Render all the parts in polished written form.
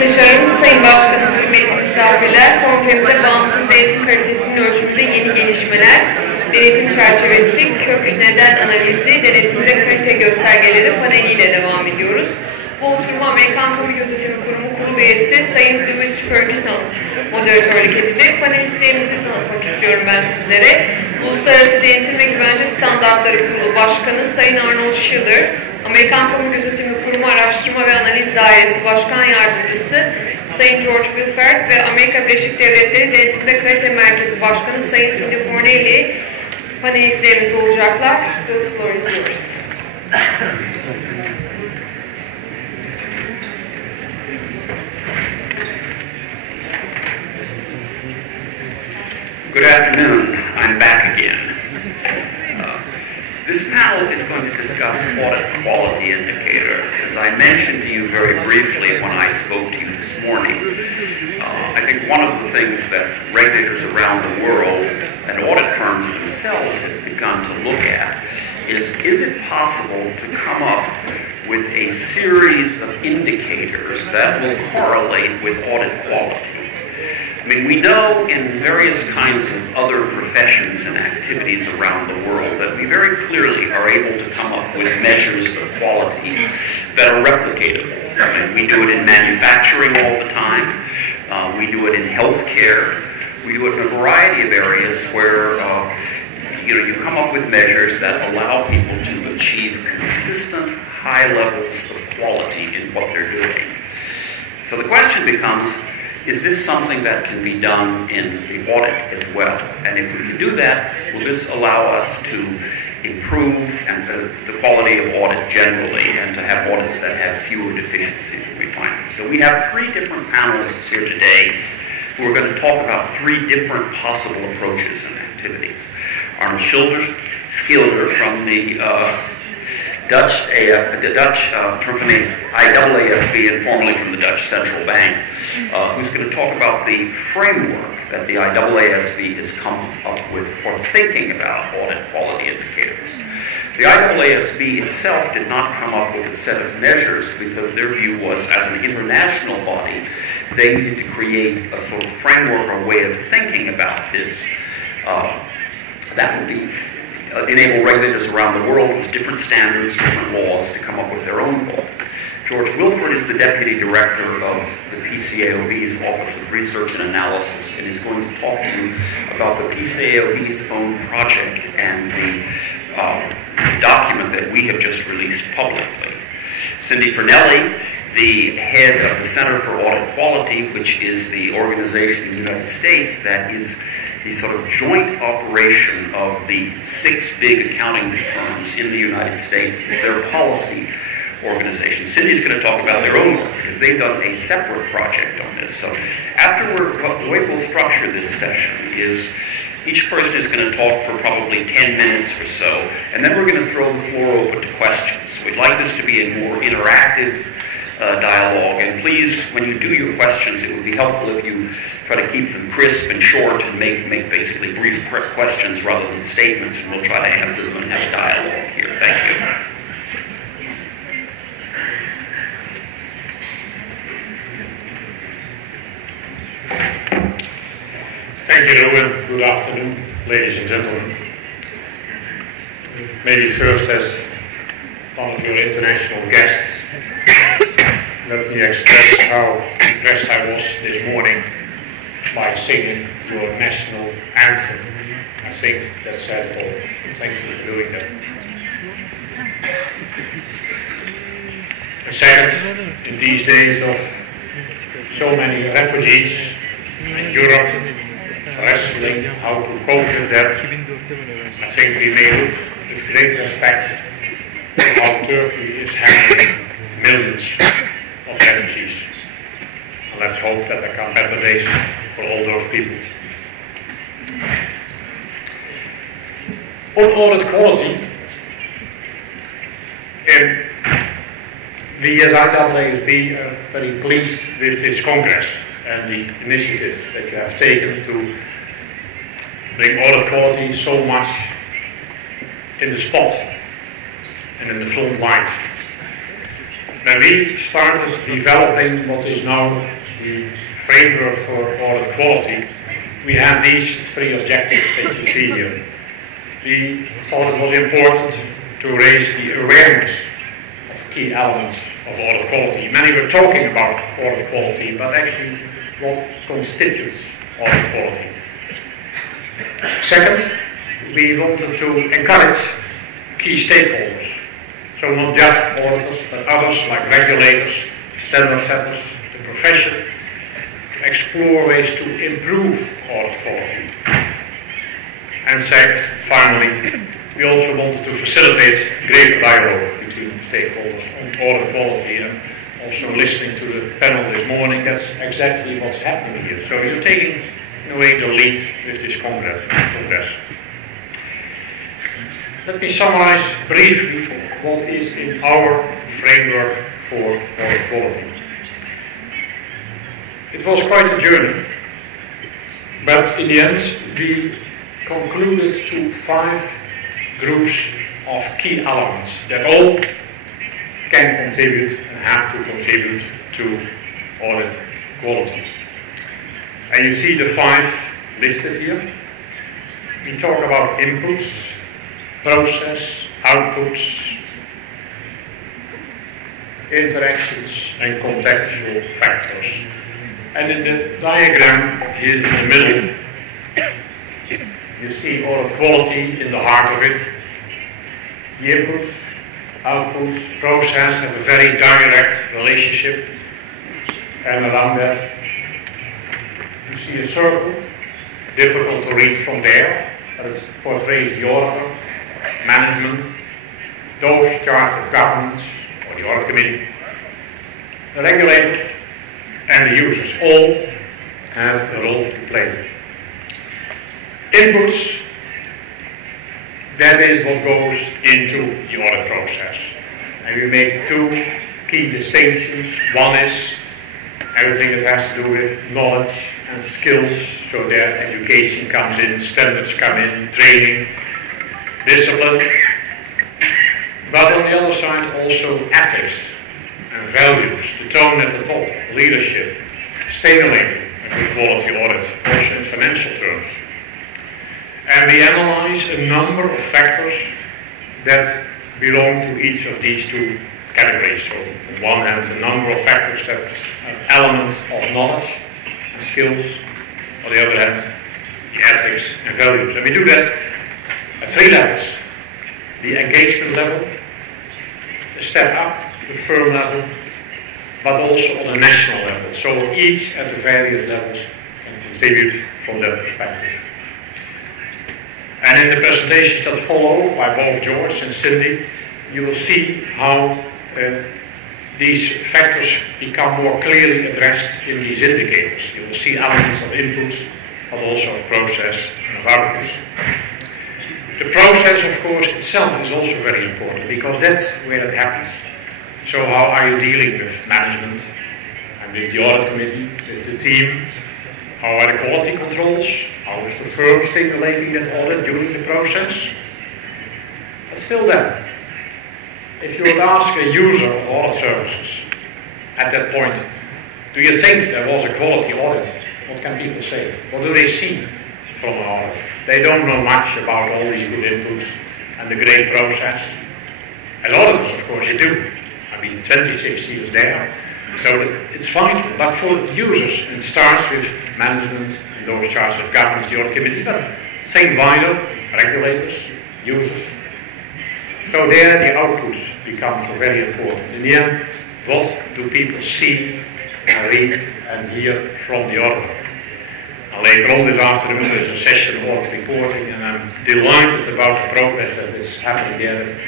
Müsteşarım, Sayın Başkanım, kıymetli misafirler, kongremize bağımsız denetim kalitesinin ölçümünde yeni gelişmeler, denetim çerçevesi, kök neden analizi, denetimde kalite göstergeleri paneliyle devam ediyoruz. Bu oturuma Amerikan Kamu Gözetimi Kurumu kurulu üyesi Sayın Louis Ferguson moderatörlük edecek. Panelistlerimizi tanıtmak istiyorum ben sizlere. Uluslararası Denetim ve Güvence Standartları Kurulu Başkanı Sayın Arnold Schiller, Amerikan Kamu Gözetimi Kurumu Araştırma ve Analiz Dairesi Başkan Yardımcısı Sayın George Wilford ve Amerika Birleşik Devletleri Denetim ve Kalite Merkezi Başkanı Sayın Cindy Corneli panelistlerimiz olacaklar. The floor is yours. Good afternoon. I'm back again. This panel is going to discuss audit quality indicators. As I mentioned to you very briefly when I spoke to you this morning, I think one of the things that regulators around the world and audit firms themselves have begun to look at is it possible to come up with a series of indicators that will correlate with audit quality? I mean, we know in various kinds of other professions and activities around the world that we very clearly are able to come up with measures of quality that are replicatable. I mean, we do it in manufacturing all the time. We do it in healthcare. We do it in a variety of areas where you come up with measures that allow people to achieve consistent high levels of quality in what they're doing. So the question becomes, is this something that can be done in the audit as well? And if we can do that, will this allow us to improve the quality of audit generally and to have audits that have fewer deficiencies than we find? So we have three different panelists here today who are going to talk about three different possible approaches and activities. Arnold Schilder from the Dutch from the IAASB and formerly from the Dutch Central Bank, who's going to talk about the framework that the IAASB has come up with for thinking about audit quality indicators. The IAASB itself did not come up with a set of measures because their view was, as an international body, they needed to create a sort of framework or way of thinking about this that would be enable regulators around the world with different standards, different laws to come up with their own law. George Wilford is the Deputy Director of the PCAOB's Office of Research and Analysis, and is going to talk to you about the PCAOB's own project and the document that we have just released publicly. Cindy Fornelli, the head of the Center for Audit Quality, which is the organization in the United States that is the sort of joint operation of the 6 big accounting firms in the United States, their policy organization. Cindy's going to talk about their own work because they've done a separate project on this. So the way we'll structure this session is each person is going to talk for probably 10 minutes or so, and then we're going to throw the floor open to questions. We'd like this to be a more interactive dialogue, and please, when you do your questions, it would be helpful if you try to keep them crisp and short and make basically brief questions rather than statements, and we'll try to answer them and have dialogue here. Thank you. Thank you, Owen. Good afternoon, ladies and gentlemen. Maybe first, as one of your international guests, let me express how impressed I was this morning by singing your national anthem. I think that said it all. Thank you for doing that. And second, in these days of so many refugees in Europe wrestling how to cope with that, I think we may look with great respect at how Turkey is handling millions of refugees. And let's hope that there come better days for all those people. On audit quality, we as IAASB are very pleased with this Congress and the initiative that you have taken to bring audit quality so much in the spot and in the front line. When we started developing what is now the framework for audit quality, we had these three objectives that you see here. We thought it was important to raise the awareness of key elements of audit quality. Many were talking about audit quality, but actually what constitutes audit quality. Second, we wanted to encourage key stakeholders. So not just auditors, but others like regulators, standard setters, the profession, to explore ways to improve audit quality. And third, finally, we also wanted to facilitate greater dialogue between stakeholders on audit quality, and also listening to the panel this morning, that's exactly what's happening here. So you're taking, in a way, the lead with this Congress. Let me summarize briefly what is in our framework for audit quality. It was quite a journey, but in the end we concluded to 5 groups of key elements that all can contribute and have to contribute to audit quality. And you see the 5 listed here. We talk about inputs, process, outputs, interactions and contextual factors. And in the diagram here in the middle, you see audit quality in the heart of it. The inputs, outputs, process have a very direct relationship, and around that you see a circle, difficult to read from there, but it portrays the auditor, management, those charged with governance, or the audit committee, the regulators, and the users. All have a role to play. Inputs, that is what goes into the audit process. And we make 2 key distinctions. One is everything that has to do with knowledge and skills, so that education comes in, standards come in, training, discipline. But on the other side also ethics and values, the tone at the top, leadership, stimulating a good quality audit, also in financial terms. And we analyze a number of factors that belong to each of these 2 categories. So on one hand, a number of factors that have elements of knowledge and skills. On the other hand, the ethics and values. And we do that at 3 levels. The engagement level, the step up, the firm level, but also on a national level. So each at the various levels can contribute from that perspective. And in the presentations that follow by both George and Cindy, you will see how these factors become more clearly addressed in these indicators. You will see elements of inputs, but also of process and of outputs. The process, of course, itself is also very important, because that's where it happens. So how are you dealing with management and with the audit committee, with the team? How are the quality controls? How is the firm stimulating that audit during the process? But still then, if you would ask a user of audit services at that point, do you think there was a quality audit? What can people say? What do they see from an audit? They don't know much about all these good inputs and the great process. As auditors, of course, you do. I've been 26 years there, so it's vital. But for users, it starts with management and those charged with governance, the audit committee, but think wider, regulators, users. So there the outputs become so very important. In the end, what do people see and read and hear from the auditor? Now, later on this afternoon there's a session of audit reporting, and I'm delighted about the progress that is happening there.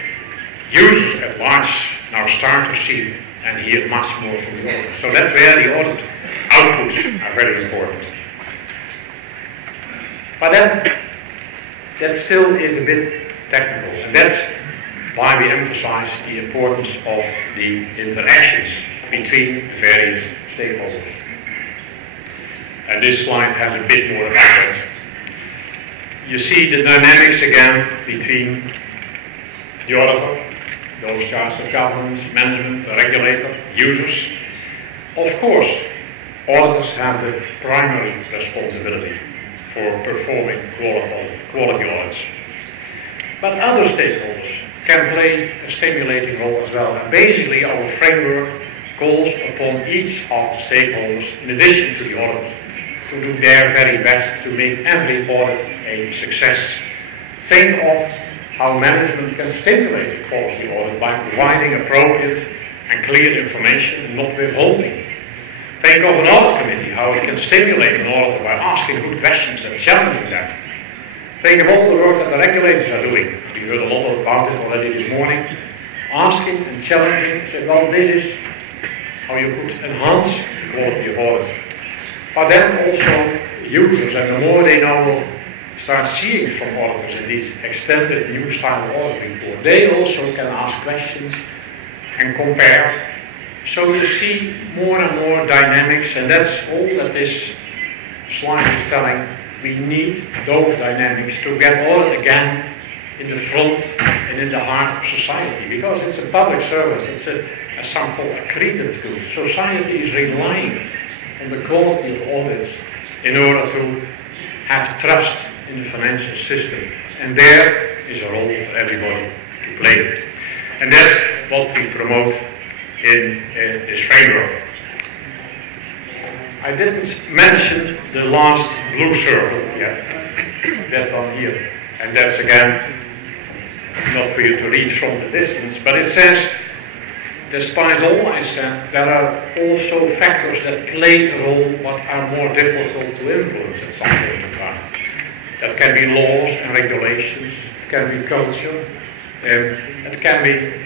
Users at large now start to see and hear much more from the auditor. So that's where the audit outputs are very important. But then, that still is a bit technical, and that's why we emphasize the importance of the interactions between various stakeholders. And this slide has a bit more about that. You see the dynamics again between the auditor, those charged with governance, management, the regulator, users. Of course, auditors have the primary responsibility for performing quality audits. But other stakeholders can play a stimulating role as well. And basically, our framework calls upon each of the stakeholders, in addition to the auditors, to do their very best to make every audit a success. Think of how management can stimulate a quality audit by providing appropriate and clear information and not withholding. Think of an audit committee, how it can stimulate an auditor by asking good questions and challenging them. Think of all the work that the regulators are doing. We heard a lot about it already this morning. Asking and challenging, say, well, this is how you could enhance the quality of audit. But then also users, and the more they now start seeing from auditors in these extended new style audit report, they also can ask questions and compare. So you see more and more dynamics, and that's all that this slide is telling. We need those dynamics to get audit again in the front and in the heart of society, because it's a public service. It's as some call a credence to society is relying on the quality of audits in order to have trust in the financial system, and there is a role for everybody to play. And that's what we promote in this framework. I didn't mention the last blue circle yet, that one here, and that's again not for you to read from the distance, but it says, despite all I said, there are also factors that play a role but are more difficult to influence at some point in time. That can be laws and regulations, it can be culture, it can be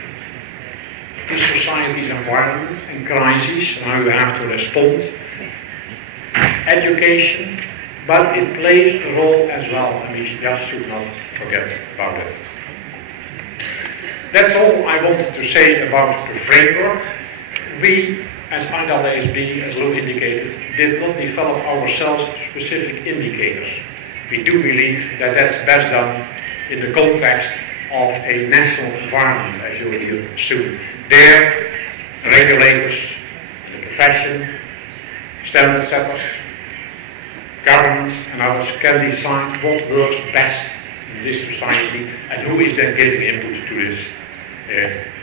the society's environment and crises and how you have to respond. Education, but it plays a role as well, and we just should not forget about it. That's all I wanted to say about the framework. We, as IAASB, as Lou indicated, did not develop ourselves specific indicators. We do believe that that's best done in the context of a national environment, as you'll hear soon. There, regulators, the profession, standard setters, governments and others can decide what works best in this society and who is then giving input to this,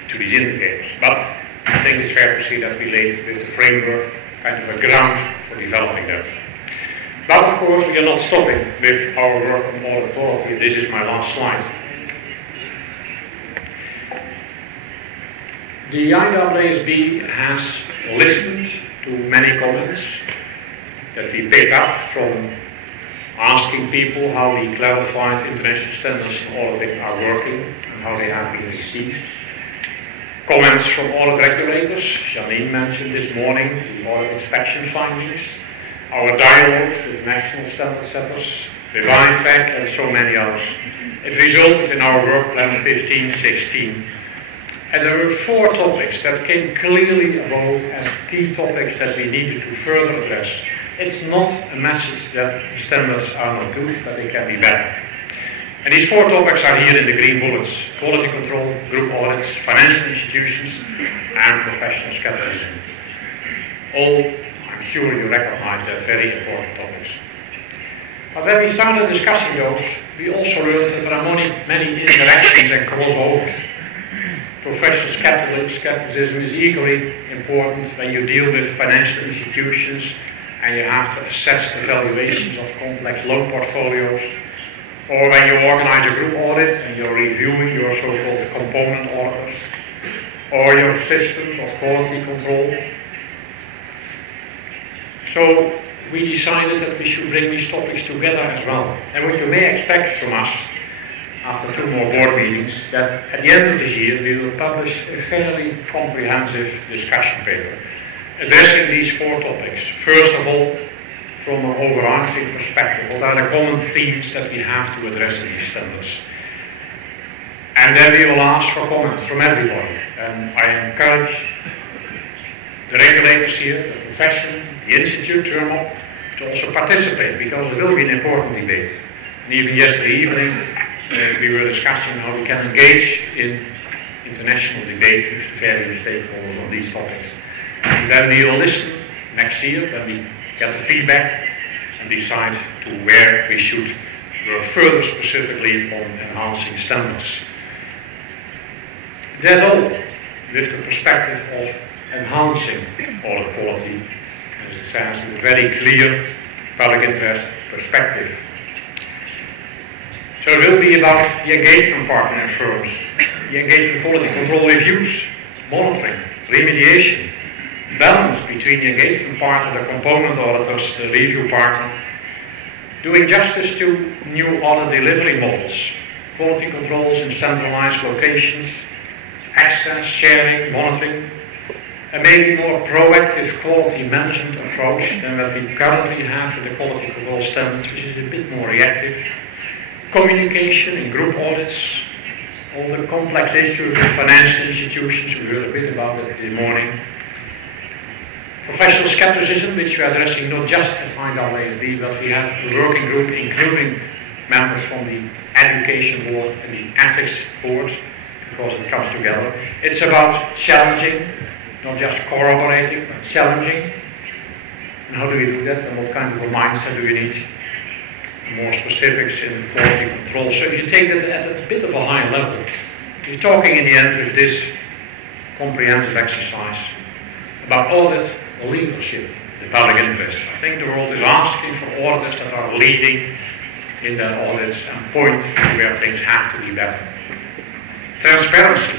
to these indicators. But I think it's fair to say that we laid with the framework kind of a ground for developing that. But of course we are not stopping with our work on audit quality. This is my last slide. The IAASB has listened to many comments that we picked up from asking people how the clarified international standards in auditing are working and how they have been received. Comments from audit regulators, Janine mentioned this morning, the audit inspection findings, our dialogues with national standard setters, with IFAC and so many others. It resulted in our work plan 15-16. And there were 4 topics that came clearly above as key topics that we needed to further address. It's not a message that the standards are not good, but they can be better. And these 4 topics are here in the green bullets: quality control, group audits, financial institutions, and professional skepticism. All, I'm sure you recognize that, very important topics. But when we started discussing those, we also learned that there are many interactions and crossovers. Professional skepticism is equally important when you deal with financial institutions and you have to assess the valuations of complex loan portfolios, or when you organize a group audit and you're reviewing your so-called component auditors, or your systems of quality control. So we decided that we should bring these topics together as well. And what you may expect from us, after 2 more board meetings, that at the end of this year we will publish a fairly comprehensive discussion paper addressing these 4 topics. First of all, from an overarching perspective, what are the common themes that we have to address in these standards? And then we will ask for comments from everybody. And I encourage the regulators here, the profession, the institute, Journal, to also participate, because it will be an important debate. And even yesterday evening, we were discussing how we can engage in international debate with various stakeholders on these topics. And then we'll listen next year when we get the feedback and decide to where we should work further specifically on enhancing standards. That all with the perspective of enhancing audit quality, as it says, with a very clear public interest perspective. So it will be about the engagement partner in firms, the engagement quality control reviews, monitoring, remediation, balance between the engagement partner, the component auditors, the review partner, doing justice to new audit delivery models, quality controls in centralized locations, access, sharing, monitoring, and maybe more proactive quality management approach than what we currently have for the quality control standards, which is a bit more reactive. Communication in group audits, all the complex issues with financial institutions, we heard a bit about it this morning. Professional skepticism, which we are addressing not just to find out ASD, but we have a working group including members from the Education Board and the Ethics Board, because it comes together. It's about challenging, not just corroborating, but challenging. And how do we do that, and what kind of a mindset do we need? More specifics in quality control. So if you take that at a bit of a higher level, you're talking in the end with this comprehensive exercise about audit leadership, the public interest. I think the world is asking for auditors that are leading in their audits and point to where things have to be better. Transparency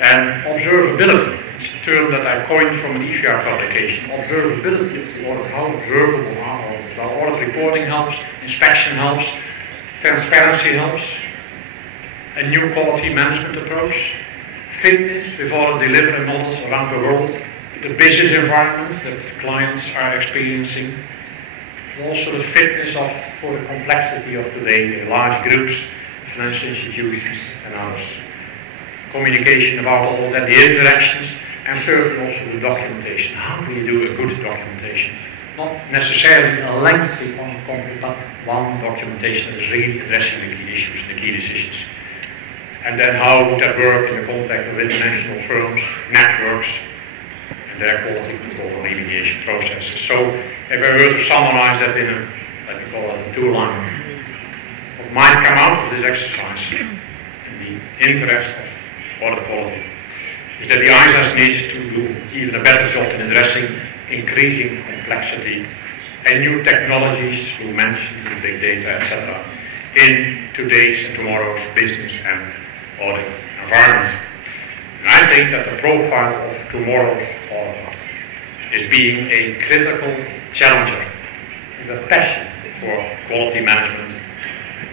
and observability. It's a term that I coined from an EFR publication. Observability of the audit. How observable are audits? Well, audit reporting helps, inspection helps, transparency helps, a new quality management approach, fitness with audit delivery models around the world, the business environment that clients are experiencing, also the fitness for the complexity of today in large groups, financial institutions and others. Communication about all that, the interactions, and certainly also the documentation. How do you do a good documentation? Not necessarily a lengthy one, but one documentation that is really addressing the key issues, the key decisions. And then how would that work in the context of international firms, networks, and their quality control and remediation processes. So if I were to summarize that in a, let me call it a two-line, what might come out of this exercise in the interest of audit quality is that the ISAs need to do even a better job in addressing increasing complexity and new technologies, you mentioned big data, etc., in today's and tomorrow's business and audit environment. And I think that the profile of tomorrow's auditor is being a critical challenger, with a passion for quality management,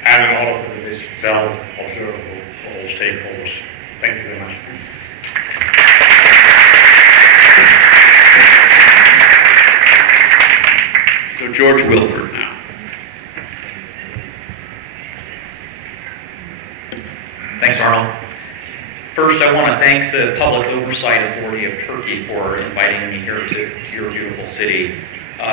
and an auditor that is well observable for all stakeholders. Thank you very much. So George Wilford now. Thanks, Arnold. First, I want to thank the Public Oversight Authority of Turkey for inviting me here to your beautiful city.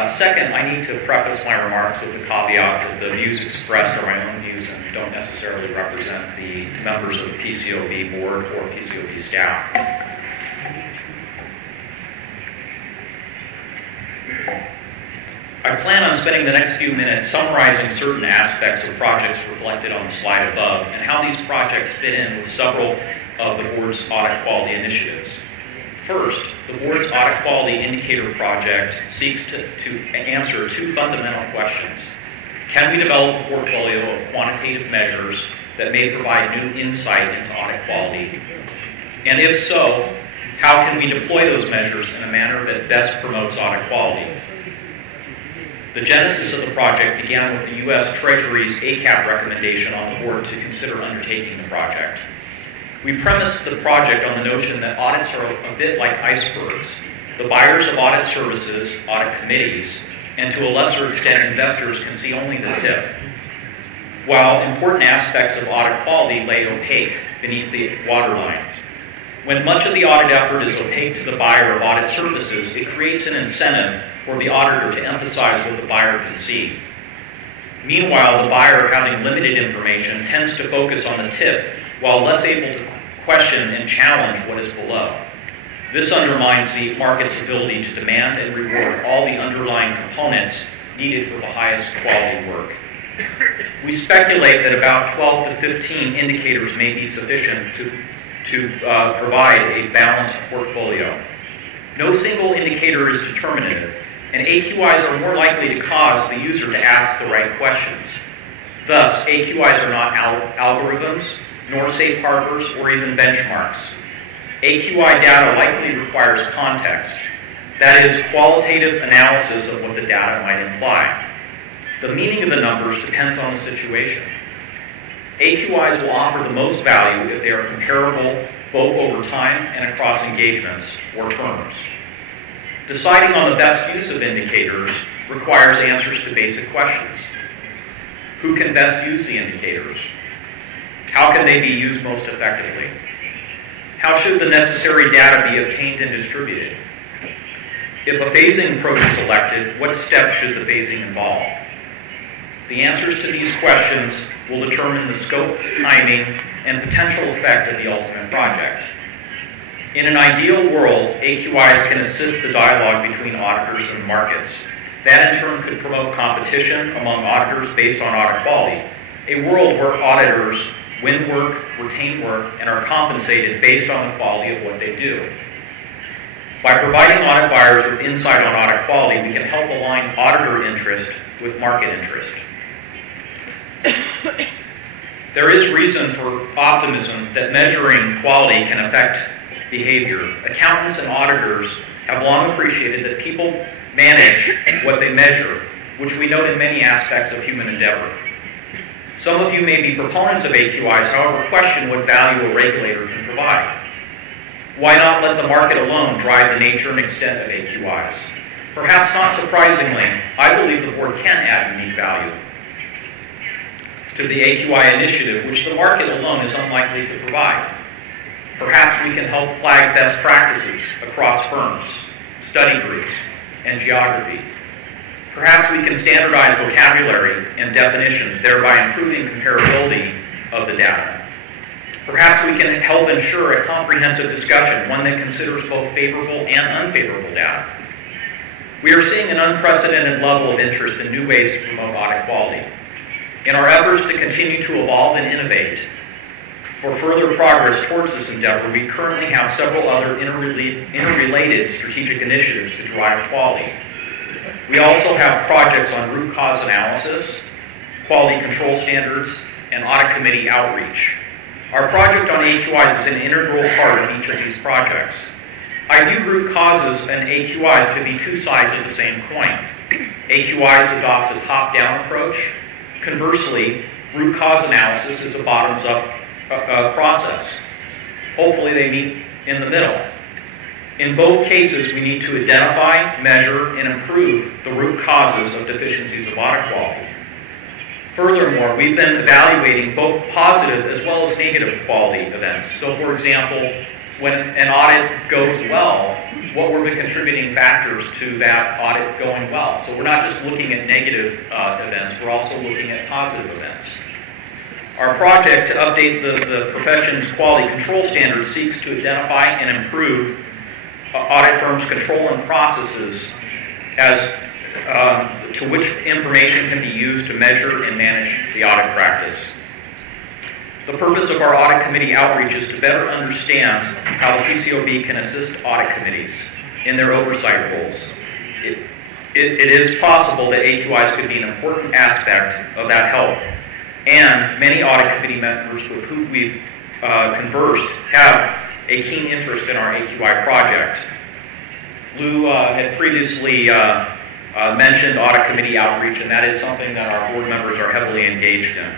Second, I need to preface my remarks with the caveat that the views expressed are my own views and don't necessarily represent the members of the PCOB board or PCOB staff. I plan on spending the next few minutes summarizing certain aspects of projects reflected on the slide above and how these projects fit in with several of the board's audit quality initiatives. First, the board's audit quality indicator project seeks to answer two fundamental questions. Can we develop a portfolio of quantitative measures that may provide new insight into audit quality? And if so, how can we deploy those measures in a manner that best promotes audit quality? The genesis of the project began with the U.S. Treasury's ACAP recommendation on the board to consider undertaking the project. We premised the project on the notion that audits are a bit like icebergs. The buyers of audit services, audit committees, and to a lesser extent investors can see only the tip, while important aspects of audit quality lay opaque beneath the waterline. When much of the audit effort is opaque to the buyer of audit services, it creates an incentive for the auditor to emphasize what the buyer can see. Meanwhile, the buyer, having limited information, tends to focus on the tip, while less able to question and challenge what is below. This undermines the market's ability to demand and reward all the underlying components needed for the highest quality work. We speculate that about 12 to 15 indicators may be sufficient to provide a balanced portfolio. No single indicator is determinative, and AQIs are more likely to cause the user to ask the right questions. Thus, AQIs are not algorithms, nor safe harbors, or even benchmarks. AQI data likely requires context. That is, qualitative analysis of what the data might imply. The meaning of the numbers depends on the situation. AQIs will offer the most value if they are comparable both over time and across engagements or firms. Deciding on the best use of indicators requires answers to basic questions. Who can best use the indicators? How can they be used most effectively? How should the necessary data be obtained and distributed? If a phasing approach is selected, what steps should the phasing involve? The answers to these questions will determine the scope, timing, and potential effect of the ultimate project. In an ideal world, AQIs can assist the dialogue between auditors and markets. That in turn could promote competition among auditors based on audit quality, a world where auditors win work, retain work, and are compensated based on the quality of what they do. By providing audit buyers with insight on audit quality, we can help align auditor interest with market interest. There is reason for optimism that measuring quality can affect behavior. Accountants and auditors have long appreciated that people manage what they measure, which we note in many aspects of human endeavor. Some of you may be proponents of AQIs, however, question what value a regulator can provide. Why not let the market alone drive the nature and extent of AQIs? Perhaps not surprisingly, I believe the board can add unique value to the AQI initiative, which the market alone is unlikely to provide. Perhaps we can help flag best practices across firms, study groups, and geography. Perhaps we can standardize vocabulary and definitions, thereby improving comparability of the data. Perhaps we can help ensure a comprehensive discussion, one that considers both favorable and unfavorable data. We are seeing an unprecedented level of interest in new ways to promote audit quality. In our efforts to continue to evolve and innovate for further progress towards this endeavor, we currently have several other interrelated strategic initiatives to drive quality. We also have projects on root cause analysis, quality control standards, and audit committee outreach. Our project on AQIs is an integral part of each of these projects. I view root causes and AQIs to be two sides of the same coin. AQIs adopts a top-down approach. Conversely, root cause analysis is a bottoms-up process. Hopefully they meet in the middle. In both cases, we need to identify, measure, and improve the root causes of deficiencies of audit quality. Furthermore, we've been evaluating both positive as well as negative quality events. So, for example, when an audit goes well, what were the contributing factors to that audit going well? So we're not just looking at negative events, we're also looking at positive events. Our project to update the profession's quality control standards seeks to identify and improve audit firms' control and processes as to which information can be used to measure and manage the audit practice. The purpose of our audit committee outreach is to better understand how the PCOB can assist audit committees in their oversight roles. It is possible that AQIs could be an important aspect of that help, and many audit committee members with whom we've conversed have a keen interest in our AQI project. Lou had previously mentioned audit committee outreach, and that is something that our board members are heavily engaged in.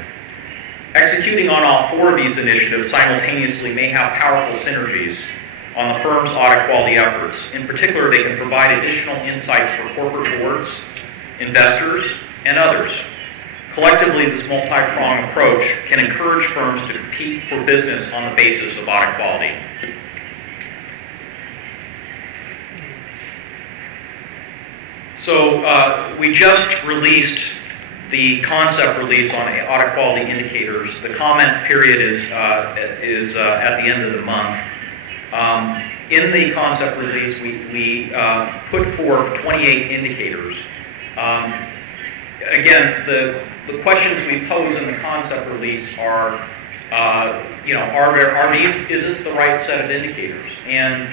Executing on all four of these initiatives simultaneously may have powerful synergies on the firm's audit quality efforts. In particular, they can provide additional insights for corporate boards, investors, and others. Collectively, this multi-pronged approach can encourage firms to compete for business on the basis of audit quality. So we just released the concept release on audit quality indicators. The comment period is at the end of the month. In the concept release, we put forth 28 indicators. Again, the questions we pose in the concept release are, is this the right set of indicators? And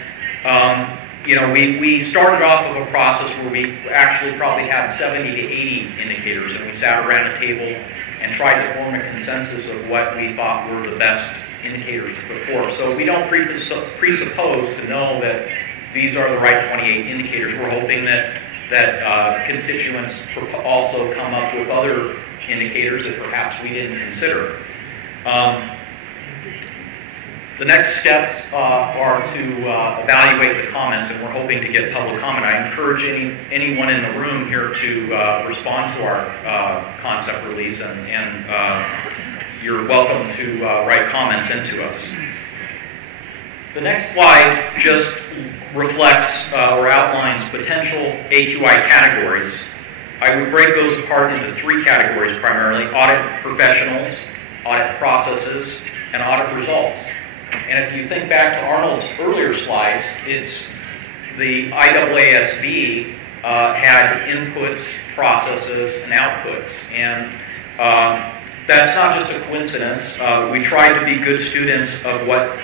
we started off of a process where we actually probably had 70 to 80 indicators, and we sat around a table and tried to form a consensus of what we thought were the best indicators to put forth. So we don't presuppose to know that these are the right 28 indicators. We're hoping that constituents also come up with other indicators that perhaps we didn't consider. The next steps are to evaluate the comments, and we're hoping to get public comment. I encourage anyone in the room here to respond to our concept release, and you're welcome to write comments into us. The next slide just reflects or outlines potential AQI categories. I would break those apart into three categories primarily: audit professionals, audit processes, and audit results. And if you think back to Arnold's earlier slides, it's the IAASB had inputs, processes, and outputs. And that's not just a coincidence. We tried to be good students of what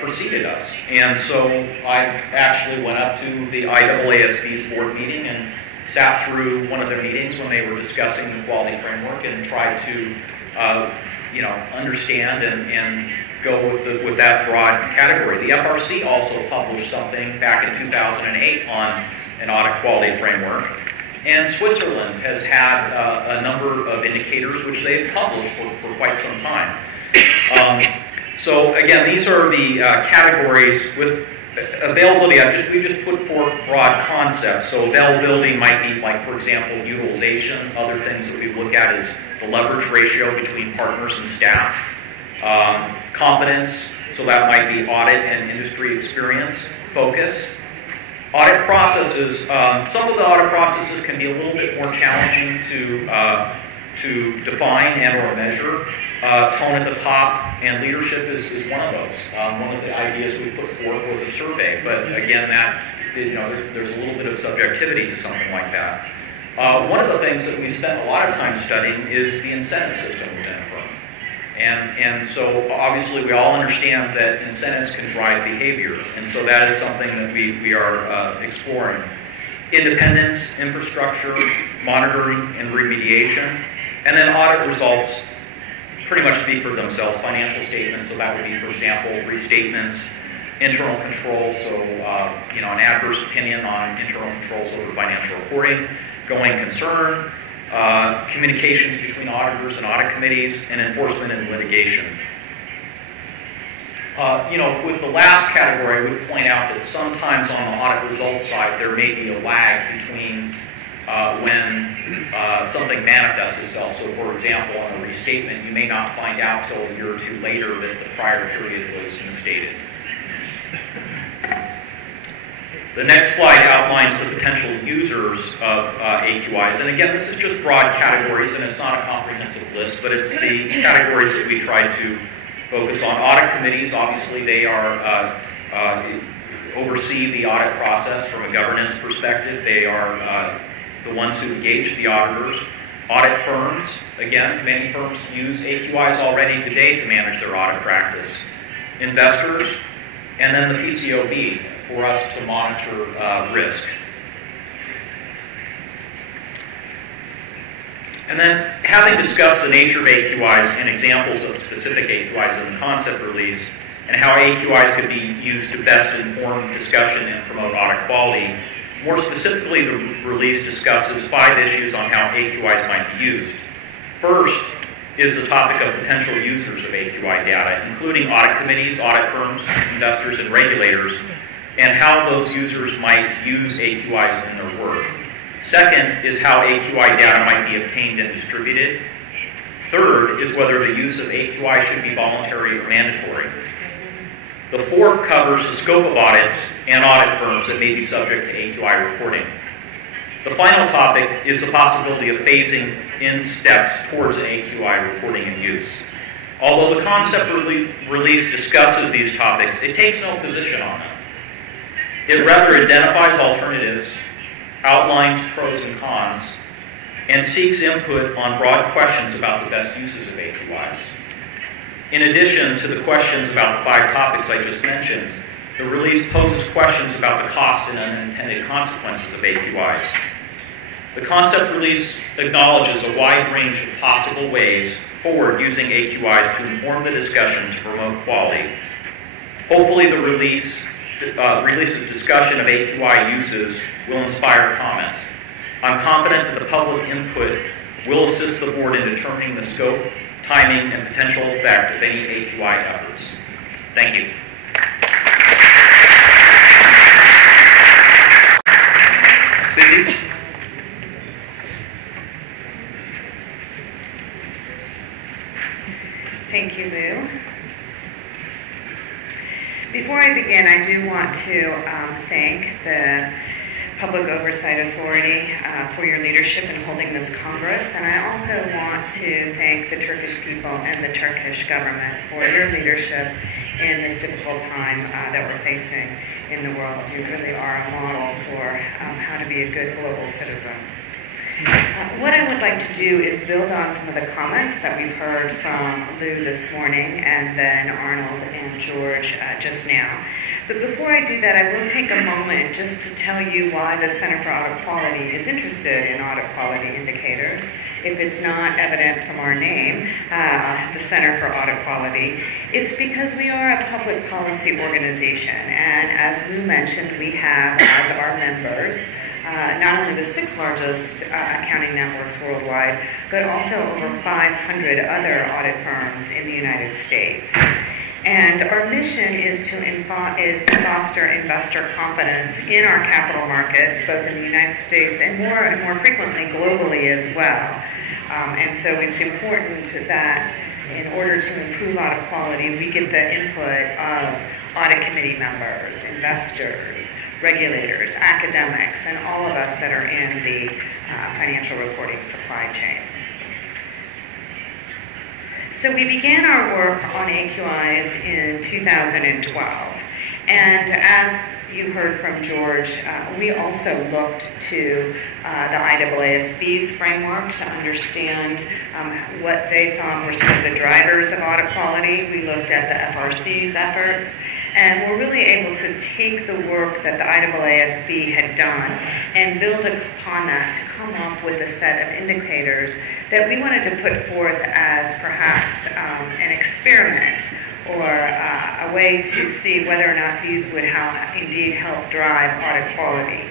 preceded us. And so I actually went up to the IAASB's board meeting and sat through one of their meetings when they were discussing the quality framework and tried to understand and go with that broad category. The FRC also published something back in 2008 on an audit quality framework. And Switzerland has had a number of indicators which they've published for quite some time. So again, these are the categories with availability. We just put forth broad concepts. So availability might be like, for example, utilization. Other things that we look at is the leverage ratio between partners and staff. Competence, so that might be audit and industry experience. Focus. Audit processes, some of the audit processes can be a little bit more challenging to define and or measure. Tone at the top and leadership is one of those. One of the ideas we put forth was a survey, but again, there's a little bit of subjectivity to something like that. One of the things that we spent a lot of time studying is the incentive system within a firm. And so obviously we all understand that incentives can drive behavior, and so that is something that we are exploring. Independence, infrastructure, monitoring, and remediation, and then audit results pretty much speak for themselves. Financial statements, so that would be, for example, restatements, internal controls, so an adverse opinion on internal controls over financial reporting, going concern, communications between auditors and audit committees, and enforcement and litigation. With the last category, I would point out that sometimes on the audit results side, there may be a lag between when something manifests itself. So for example, on a restatement, you may not find out till a year or two later that the prior period was misstated. The next slide outlines the potential users of AQIs. And again, this is just broad categories, and it's not a comprehensive list, but it's the categories that we tried to focus on. Audit committees, obviously, they are oversee the audit process from a governance perspective. They are the ones who engage the auditors. Audit firms, again, many firms use AQIs already today to manage their audit practice. Investors, and then the PCOB, for us to monitor risk. And then, having discussed the nature of AQIs and examples of specific AQIs in the concept release, and how AQIs could be used to best inform discussion and promote audit quality, more specifically, the release discusses 5 issues on how AQIs might be used. First is the topic of potential users of AQI data, including audit committees, audit firms, investors, and regulators, and how those users might use AQIs in their work. Second is how AQI data might be obtained and distributed. Third is whether the use of AQI should be voluntary or mandatory. The fourth covers the scope of audits and audit firms that may be subject to AQI reporting. The final topic is the possibility of phasing in steps towards AQI reporting and use. Although the concept release discusses these topics, it takes no position on them. It rather identifies alternatives, outlines pros and cons, and seeks input on broad questions about the best uses of AQIs. In addition to the questions about the 5 topics I just mentioned, the release poses questions about the cost and unintended consequences of AQIs. The concept release acknowledges a wide range of possible ways forward using AQIs to inform the discussion to promote quality. Hopefully the release's discussion of AQI uses will inspire comment. I'm confident that the public input will assist the board in determining the scope, timing, and potential effect of any AQI efforts. Thank you. Cindy? Thank you, Lou. Before I begin, I do want to thank the Public Oversight Authority for your leadership in holding this Congress, and I also want to thank the Turkish people and the Turkish government for your leadership in this difficult time that we're facing in the world. You really are a model for how to be a good global citizen. What I would like to do is build on some of the comments that we've heard from Lou this morning and then Arnold and George just now. But before I do that, I will take a moment just to tell you why the Center for Audit Quality is interested in audit quality indicators. If it's not evident from our name, the Center for Audit Quality, it's because we are a public policy organization. And as Lou mentioned, we have as our members not only the 6 largest accounting networks worldwide, but also over 500 other audit firms in the United States. And our mission is to foster investor confidence in our capital markets, both in the United States and more frequently globally as well. And so it's important that in order to improve audit quality, we get the input of audit committee members, investors, regulators, academics, and all of us that are in the financial reporting supply chain. So we began our work on AQIs in 2012, and as you heard from George, we also looked to the IAASB's framework to understand what they thought were some of the drivers of audit quality. We looked at the FRC's efforts, and we're really able to take the work that the IAASB had done and build upon that to come up with a set of indicators that we wanted to put forth as perhaps an experiment or a way to see whether or not these would indeed help drive audit quality.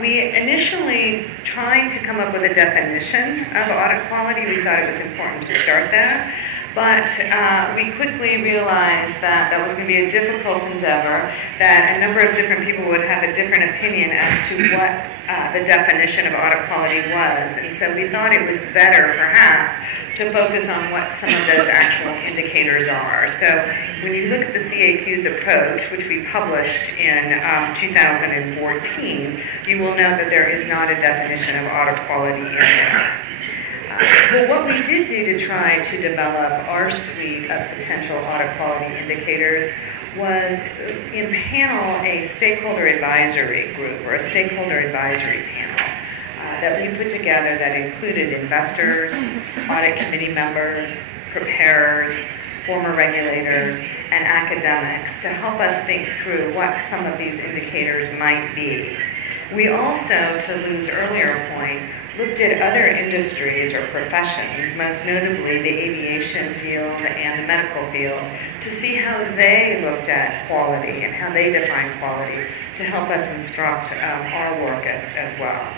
We initially tried to come up with a definition of audit quality. We thought it was important to start there. But we quickly realized that that was going to be a difficult endeavor, that a number of different people would have a different opinion as to what the definition of audit quality was. And so we thought it was better, perhaps, to focus on what some of those actual indicators are. So when you look at the CAQ's approach, which we published in 2014, you will know that there is not a definition of audit quality in there. Well, what we did do to try to develop our suite of potential audit quality indicators was impanel a stakeholder advisory group or a stakeholder advisory panel that we put together that included investors, audit committee members, preparers, former regulators, and academics to help us think through what some of these indicators might be. We also, to Lou's earlier point, looked at other industries or professions, most notably the aviation field and the medical field, to see how they looked at quality and how they define quality to help us instruct our work as well.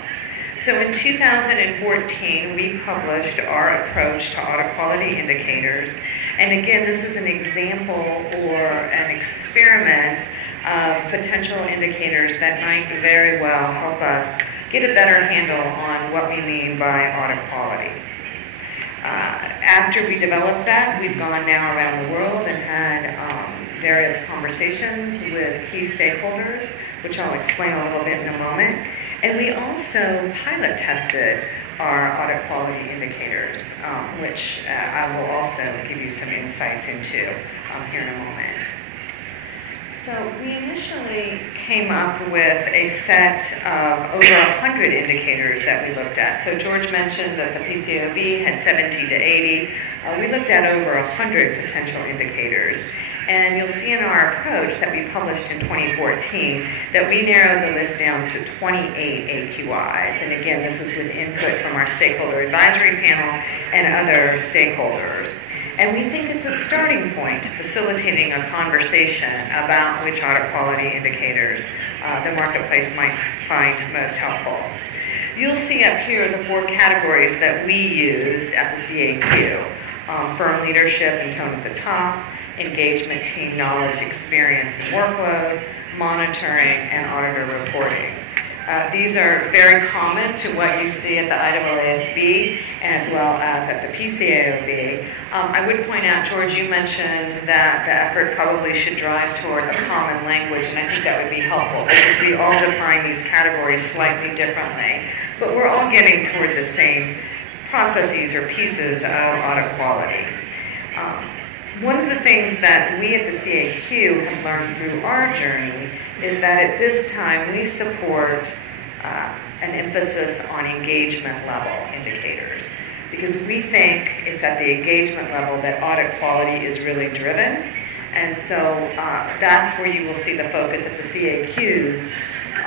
So in 2014, we published our approach to audit quality indicators. And again, this is an example or an experiment of potential indicators that might very well help us get a better handle on what we mean by audit quality. After we developed that, we've gone now around the world and had various conversations with key stakeholders, which I'll explain a little bit in a moment. And we also pilot tested our audit quality indicators, which I will also give you some insights into here in a moment. So we initially came up with a set of over 100 indicators that we looked at. So George mentioned that the PCAOB had 70 to 80. We looked at over 100 potential indicators. And you'll see in our approach that we published in 2014 that we narrowed the list down to 28 AQIs. And again, this is with input from our stakeholder advisory panel and other stakeholders. And we think it's a starting point, facilitating a conversation about which audit quality indicators the marketplace might find most helpful. You'll see up here the 4 categories that we used at the CAQ. Firm leadership and tone at the top, engagement team knowledge, experience, and workload, monitoring, and auditor reporting. These are very common to what you see at the IAASB as well as at the PCAOB. I would point out, George, you mentioned that the effort probably should drive toward a common language, and I think that would be helpful because we all define these categories slightly differently, but we're all getting toward the same processes or pieces of audit quality. One of the things that we at the CAQ have learned through our journey is that at this time we support an emphasis on engagement level indicators because we think it's at the engagement level that audit quality is really driven. And so that's where you will see the focus of the CAQ's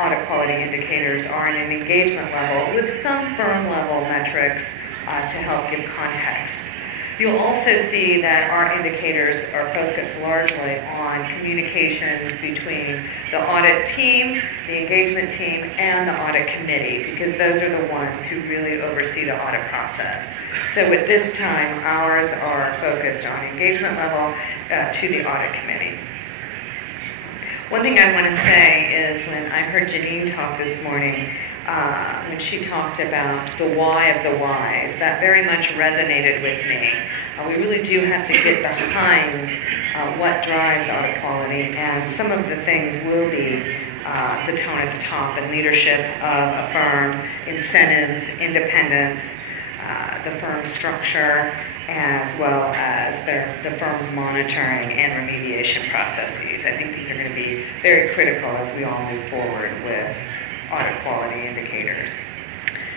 audit quality indicators are in an engagement level with some firm level metrics to help give context. You'll also see that our indicators are focused largely on communications between the audit team, the engagement team, and the audit committee, because those are the ones who really oversee the audit process. So at this time, ours are focused on engagement level to the audit committee. One thing I want to say is when I heard Janine talk this morning, when she talked about the why of the whys, that very much resonated with me. We really do have to get behind what drives audit quality, and some of the things will be the tone at the top and leadership of a firm, incentives, independence, the firm's structure, as well as the firm's monitoring and remediation processes. I think these are going to be very critical as we all move forward with audit quality indicators.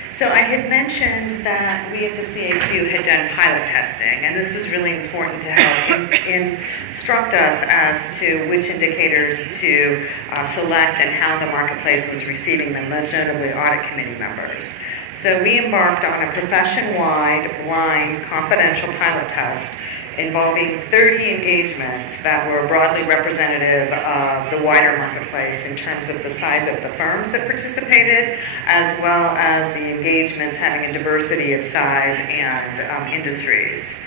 So I had mentioned that we at the CAQ had done pilot testing, and this was really important to help instruct us as to which indicators to select and how the marketplace was receiving them, most notably audit committee members. So we embarked on a profession-wide, blind, confidential pilot test involving 30 engagements that were broadly representative of the wider marketplace in terms of the size of the firms that participated, as well as the engagements having a diversity of size and industries.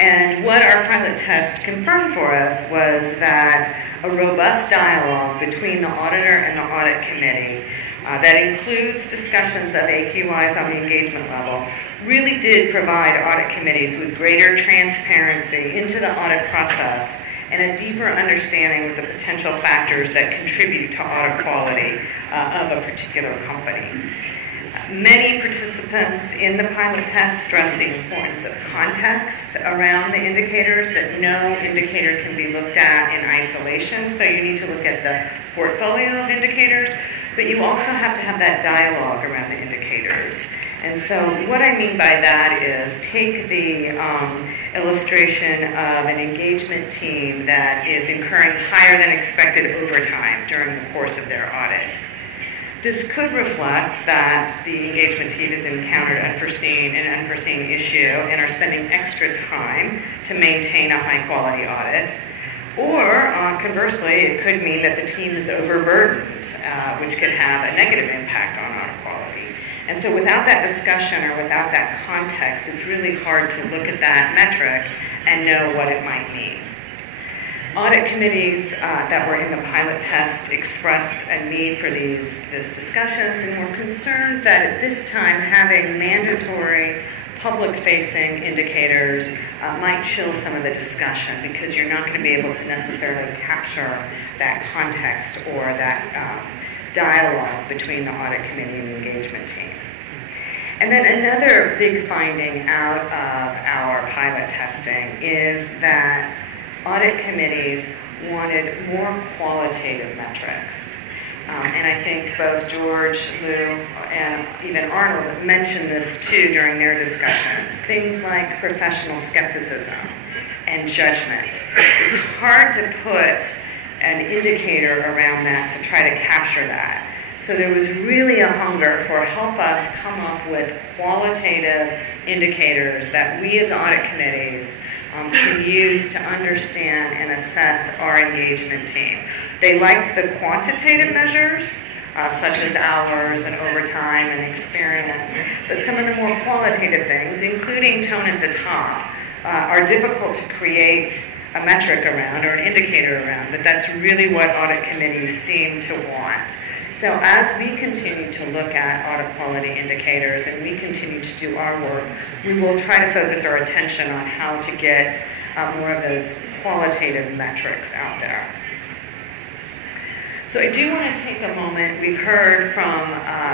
And what our pilot test confirmed for us was that a robust dialogue between the auditor and the audit committee that includes discussions of AQIs on the engagement level really did provide audit committees with greater transparency into the audit process and a deeper understanding of the potential factors that contribute to audit quality of a particular company. Many participants in the pilot test stressed the importance of context around the indicators, that no indicator can be looked at in isolation, so you need to look at the portfolio of indicators, but you also have to have that dialogue around the indicators. And so what I mean by that is take the illustration of an engagement team that is incurring higher than expected overtime during the course of their audit. This could reflect that the engagement team has encountered an unforeseen issue and are spending extra time to maintain a high-quality audit. Or, conversely, it could mean that the team is overburdened, which could have a negative impact on audit quality. And so without that discussion or without that context, it's really hard to look at that metric and know what it might mean. Audit committees that were in the pilot test expressed a need for these discussions and were concerned that at this time having mandatory public-facing indicators might chill some of the discussion because you're not going to be able to necessarily capture that context or that dialogue between the audit committee and the engagement team. And then another big finding out of our pilot testing is that audit committees wanted more qualitative metrics. And I think both George, Lou, and even Arnold mentioned this too during their discussions. Things like professional skepticism and judgment. It's hard to put an indicator around that to try to capture that. So there was really a hunger for help us come up with qualitative indicators that we as audit committees can use to understand and assess our engagement team. They liked the quantitative measures, such as hours and overtime and experience, but some of the more qualitative things, including tone at the top, are difficult to create a metric around or an indicator around, but that's really what audit committees seem to want. So as we continue to look at audit quality indicators and we continue to do our work, we will try to focus our attention on how to get more of those qualitative metrics out there. So I do want to take a moment. We've heard from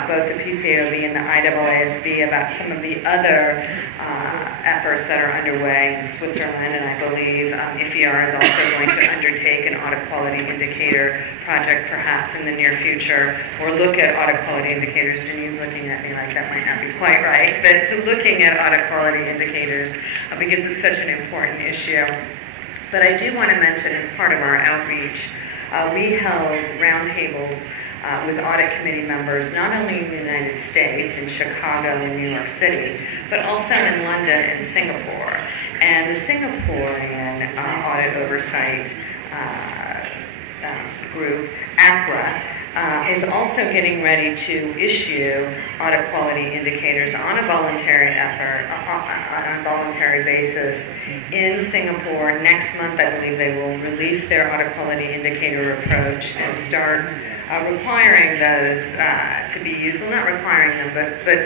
both the PCAOB and the IAASB about some of the other efforts that are underway in Switzerland, and I believe IFER is also going to undertake an audit quality indicator project perhaps in the near future, or look at audit quality indicators. Janine's looking at me like that might not be quite right, but to looking at audit quality indicators because it's such an important issue. But I do want to mention, as part of our outreach, we held roundtables with audit committee members, not only in the United States, in Chicago and New York City, but also in London and Singapore. And the Singaporean audit oversight group, ACRA, is also getting ready to issue audit quality indicators on a voluntary effort, on a voluntary basis in Singapore. Next month, I believe they will release their audit quality indicator approach and start requiring those to be used. Well, not requiring them, but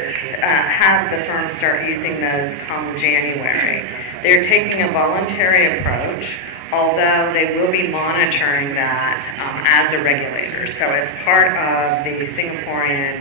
have the firms start using those come January. They're taking a voluntary approach, although they will be monitoring that as a regulator. So as part of the Singaporean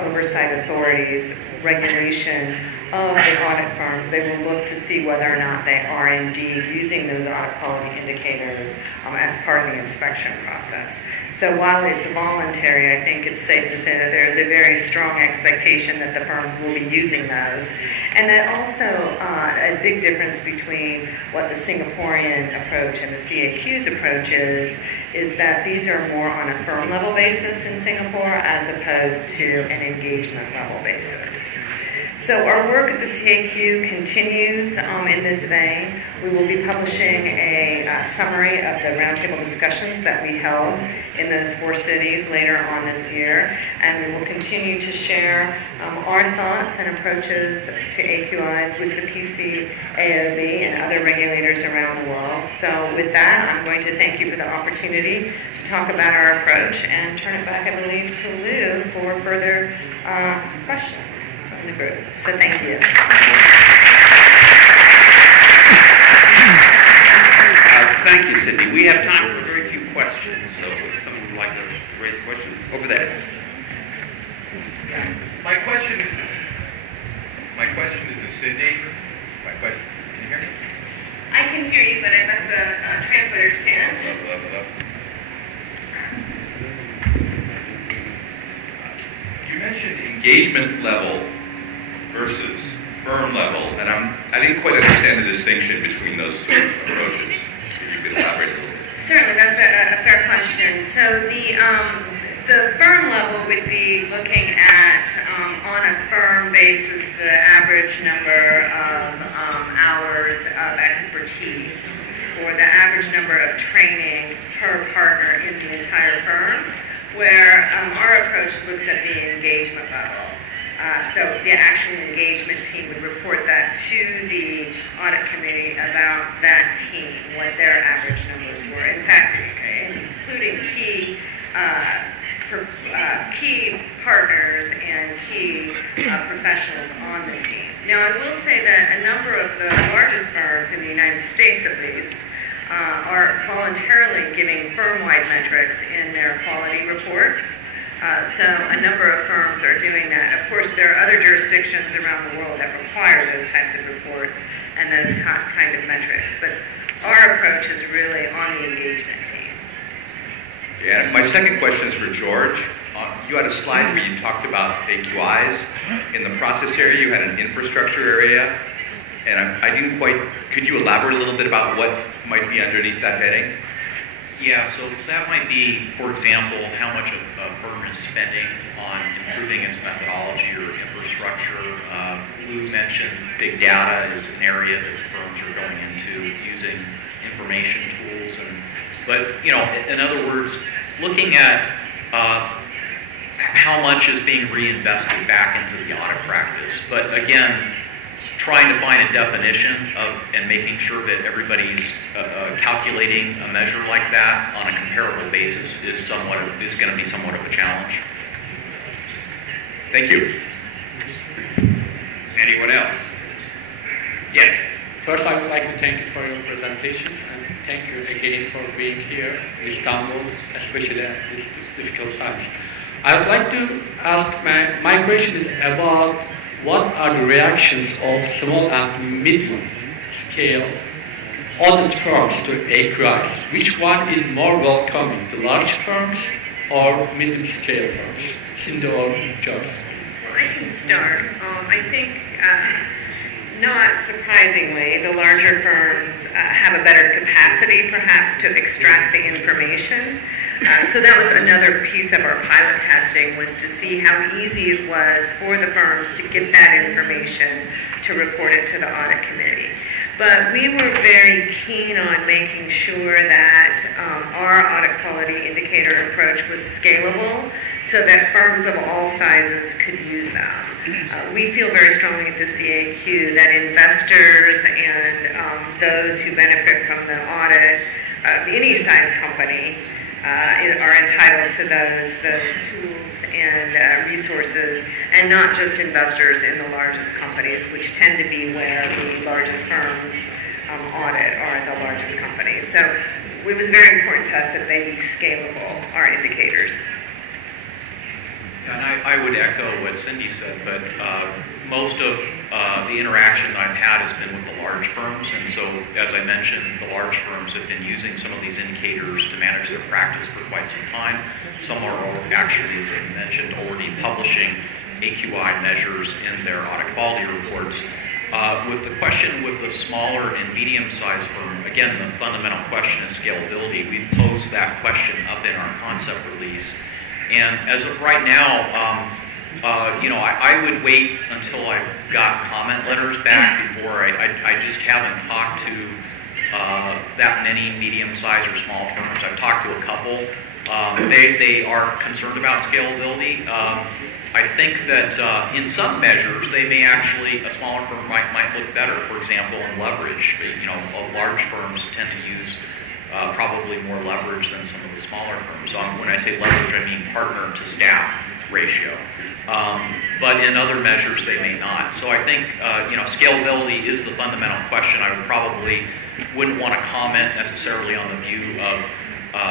oversight authorities regulation of the audit firms, they will look to see whether or not they are indeed using those audit quality indicators as part of the inspection process. So while it's voluntary, I think it's safe to say that there is a very strong expectation that the firms will be using those. And that also a big difference between what the Singaporean approach and the CAQ's approach is that these are more on a firm level basis in Singapore as opposed to an engagement level basis. So our work at the CAQ continues in this vein. We will be publishing a summary of the roundtable discussions that we held in those 4 cities later on this year, and we will continue to share our thoughts and approaches to AQIs with the PCAOB and other regulators around the world. So with that, I'm going to thank you for the opportunity to talk about our approach and turn it back, I believe, to Lou for further questions from the group. So thank you. Thank you, Sydney. We have time for very few questions, so if someone would like to raise questions, over there. My question is to Sydney. Can you hear me? I can hear you, but I bet the translators can't. You mentioned engagement level versus firm level, and I didn't quite understand the distinction between those two approaches. If you could elaborate a little bit. Certainly, that's a fair question. So the firm level would be looking at, on a firm basis, the average number of hours of expertise, or the average number of training per partner in the entire firm, where our approach looks at the engagement level. So the actual engagement team would report that to the audit committee about that team, what their average numbers were. In fact, including key partners and key professionals on the team. Now, I will say that a number of the largest firms in the United States, at least, are voluntarily giving firm-wide metrics in their quality reports. So a number of firms are doing that. Of course, there are other jurisdictions around the world that require those types of reports and those kind of metrics. But our approach is really on the engagement team. Yeah, my second question is for George. You had a slide where you talked about AQIs. In the process area, you had an infrastructure area. And I didn't quite, could you elaborate a little bit about what might be underneath that heading? Yeah, so that might be, for example, how much a firm is spending on improving its methodology or infrastructure. Lou mentioned big data is an area that firms are going into using information tools. But, you know, in other words, looking at how much is being reinvested back into the audit practice. But again, trying to find a definition of and making sure that everybody's calculating a measure like that on a comparable basis is going to be somewhat of a challenge. Thank you. Anyone else? Yes. First, I would like to thank you for your presentation and thank you again for being here in Istanbul, especially at these difficult times. I would like to ask my question is about what are the reactions of small and medium scale audit firms to AQIs? Which one is more welcoming, the large firms or medium scale firms? Cindy or Joe? Well, I can start. I think, not surprisingly, the larger firms have a better capacity, perhaps, to extract the information. So that was another piece of our pilot testing, was to see how easy it was for the firms to get that information to report it to the audit committee. But we were very keen on making sure that our audit quality indicator approach was scalable so that firms of all sizes could use them. We feel very strongly at the CAQ that investors and those who benefit from the audit of any size company are entitled to those tools and resources, and not just investors in the largest companies, which tend to be where the largest firms audit are the largest companies. So it was very important to us that they be scalable, our indicators. And I would echo what Cindy said, but most of the interaction I've had has been with the large firms, and so, as I mentioned, the large firms have been using some of these indicators to manage their practice for quite some time. Some are actually, as I mentioned, already publishing AQI measures in their audit quality reports. With the question with the smaller and medium-sized firm, again, the fundamental question is scalability. We posed that question up in our concept release. And as of right now, I would wait until I got comment letters back before I just haven't talked to that many medium-sized or small firms. I've talked to a couple. They are concerned about scalability. I think that in some measures, they may actually, a smaller firm might look better. For example, in leverage, large firms tend to use probably more leverage than some of the smaller firms. So when I say leverage, I mean partner to staff ratio. But in other measures, they may not. So I think scalability is the fundamental question. I wouldn't want to comment necessarily on the view of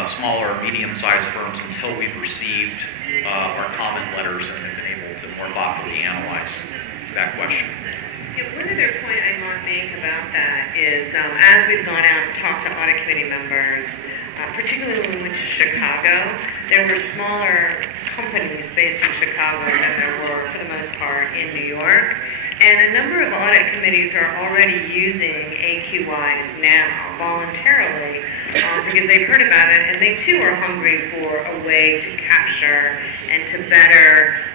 smaller, medium-sized firms until we've received our comment letters and have been able to more thoughtfully analyze that question. Yeah, one other point I want to make about that is, as we've gone out and talked to audit committee members, particularly when we went to Chicago, there were smaller companies based in Chicago than there were, for the most part, in New York. And a number of audit committees are already using AQIs now, voluntarily, because they've heard about it, and they too are hungry for a way to capture and to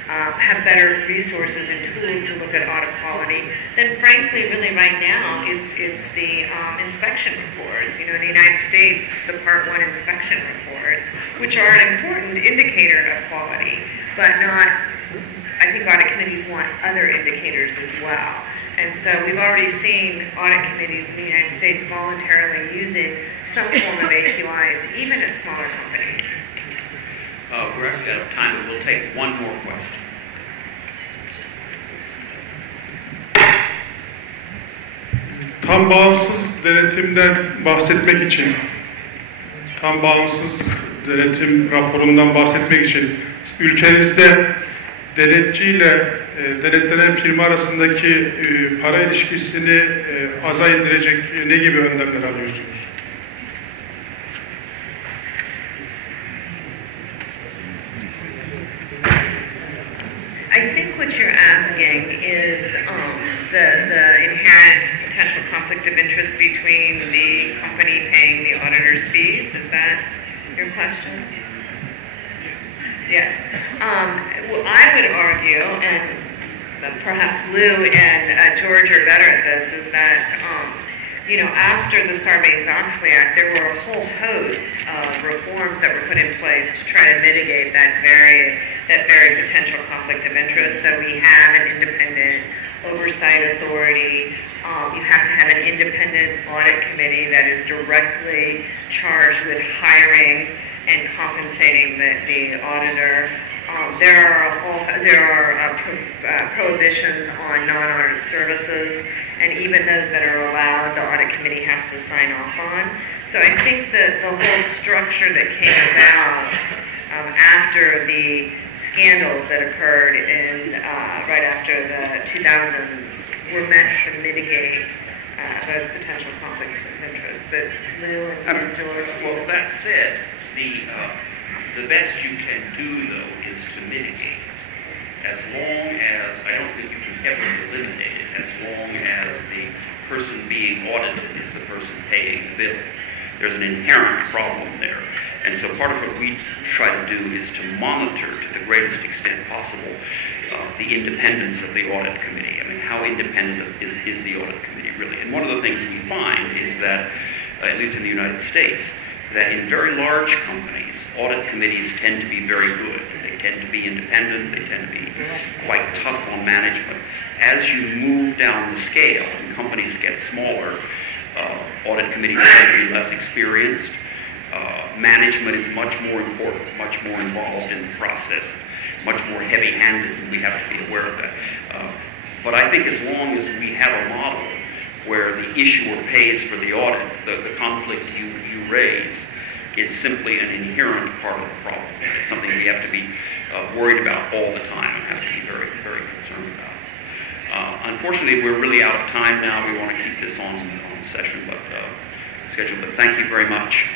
have better resources and tools to look at audit quality. Then frankly, really right now, it's the inspection reports. In the United States, it's the Part 1 inspection reports, which are an important indicator of quality, but not, I think audit committees want other indicators as well. And so we've already seen audit committees in the United States voluntarily using some form of AQIs, even at smaller companies. We're actually out of time, but we'll take one more question. Tam bağımsız denetimden bahsetmek için, tam bağımsız denetim raporundan bahsetmek için ülkenizde denetçiyle denetlenen firma arasındaki para ilişkisini aza indirecek ne gibi önlemler alıyorsunuz? I think what you're asking is the inherent potential conflict of interest between the company paying the auditor's fees. Is that your question? Yes. Well, I would argue, and perhaps Lou and George are better at this, is that after the Sarbanes-Oxley Act, there were a whole host of reforms that were put in place to try to mitigate that very potential conflict of interest. So we have an independent oversight authority. You have to have an independent audit committee that is directly charged with hiring and compensating the auditor. There are prohibitions on non-audit services, and even those that are allowed, the audit committee has to sign off on. So I think that the whole structure that came about after the scandals that occurred right after the 2000s were meant to mitigate those potential conflicts of interest. But Lou and George. Well, that said, the best you can do, though, is to mitigate. As long as, I don't think you can ever eliminate it, as long as the person being audited is the person paying the bill. There's an inherent problem there. And so part of what we try to do is to monitor to the greatest extent possible the independence of the audit committee. I mean, how independent is the audit committee really? And one of the things we find is that, at least in the United States, that in very large companies, audit committees tend to be very good. They tend to be independent, they tend to be quite tough on management. As you move down the scale and companies get smaller, audit committees tend to be less experienced. Management is much more important, much more involved in the process, much more heavy-handed, and we have to be aware of that. But I think as long as we have a model where the issuer pays for the audit, the conflict you raise is simply an inherent part of the problem. It's something we have to be worried about all the time and have to be very, very concerned about. Unfortunately, we're really out of time now. We want to keep this on schedule, but thank you very much.